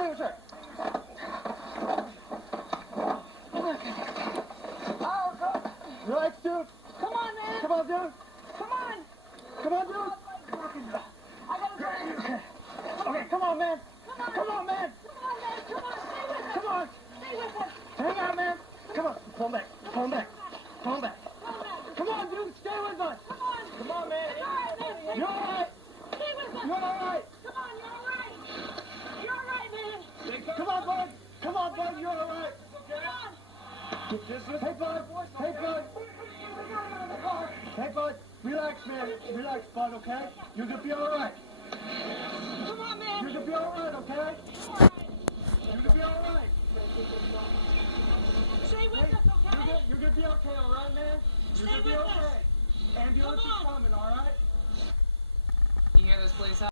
Stay with her. Relax, dude. Come on, man. Come on, dude. Come on. Come on, dude. I gotta go. Okay, come on, man. Come on. Come on, man. Come on, man. Come on. Stay with us. Come on. Stay with us. Hang on, man. Come on. Pull him back. Pull him back. Pull him back. Come on. Come on, dude. Stay with us. Come on. Come on, man. It's all right, man. You're all right. Stay with us. You're all right. Come on, you're all right. You're all right, man. Come on, bud. Come on, bud. You're all right. Come on. Hey, bud. Hey, bud. Hey, bud. Relax, man. Relax, bud, okay? You're going to be all right. Come on, man. You're going to be all right, okay? All right. You're going to be all right. Stay with us, okay? You're going to be okay, all right, man? You're going to be Stay with okay. Ambulance is Come on. coming, all right? You hear this, police?